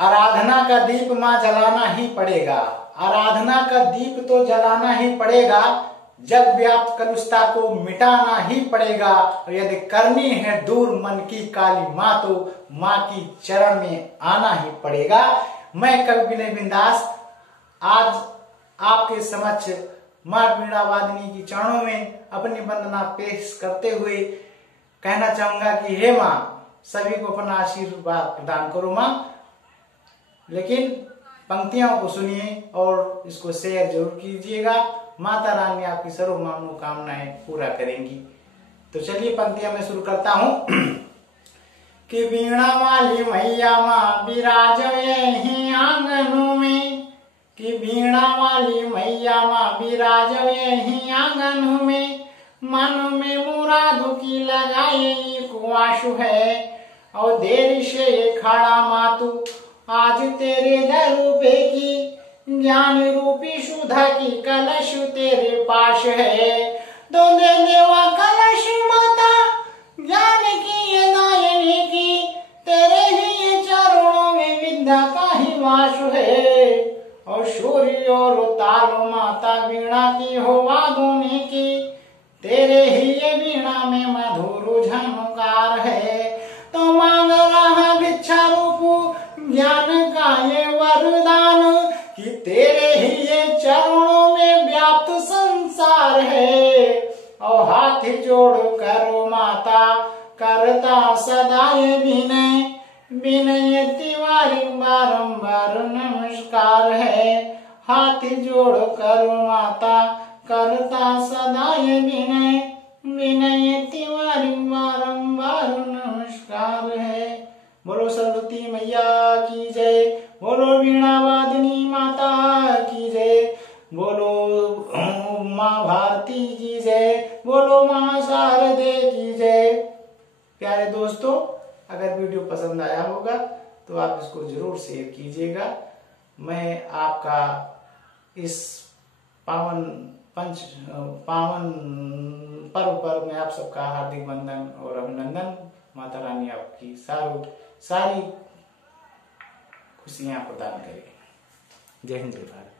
आराधना का दीप मां जलाना ही पड़ेगा। आराधना का दीप तो जलाना ही पड़ेगा, जग व्याप्त कलुषता को मिटाना ही पड़ेगा। और यदि करनी है दूर मन की काली मां तो मां की चरण में आना ही पड़ेगा। मैं कवि विनय बिंदास आज आपके समक्ष मां वीणा वादिनी की चरणों में अपनी वंदना पेश करते हुए कहना चाहूंगा कि हे मां, सभी को अपना आशीर्वाद प्रदान करो मां। लेकिन पंक्तियों को सुनिए और इसको शेयर जरूर कीजिएगा। माता रानी आपकी सर्व मनोकामनाएं पूरा करेंगी। तो चलिए पंक्तियां मैं शुरू करता हूं कि वीणा वाली मैया मां विराजवे ही आंगनों में, कि वीणा वाली मैया मां विराजवे ही आंगनों में, मन में मुरादों की लगाए कुआशु है। और देर से ये खड़ा मातू आज तेरे दर पे की, ज्ञान रूपी सुधा की कलश तेरे पास है। तो दे देवा कलश माता ज्ञान की ये दायनी की, तेरे ही ये चरणों में विद्या का ही वास है। और सूर्य और ताल माता वीणा की हो वादों की, तेरे ही ये वीणा में मधुर झनकार है। तो मांग रहा भिक्षा रूप ज्ञान का ये वरदान, कि तेरे ही ये चरणों में व्याप्त संसार है। और हाथ जोड़ करो माता करता सदा ये विनय, विनय तिवारी बारंबार नमस्कार है। हाथ जोड़ करो माता करता सदा ये विनय, विनय तिवारी बारंबार नमस्कार है। बोलो सरस्वती मैया की जय, बोलो वीणा वादिनी माता की जय, बोलो माँ भारती की जय, बोलो माँ शारदे की जय। प्यारे दोस्तों, अगर वीडियो पसंद आया होगा तो आप इसको जरूर शेयर कीजिएगा। मैं आपका इस पावन पर्व पर मैं आप सबका हार्दिक वंदन और अभिनंदन। माता रानी आपकी सारी खुशियां प्रदान करेगी। जय हिंद जय भारत।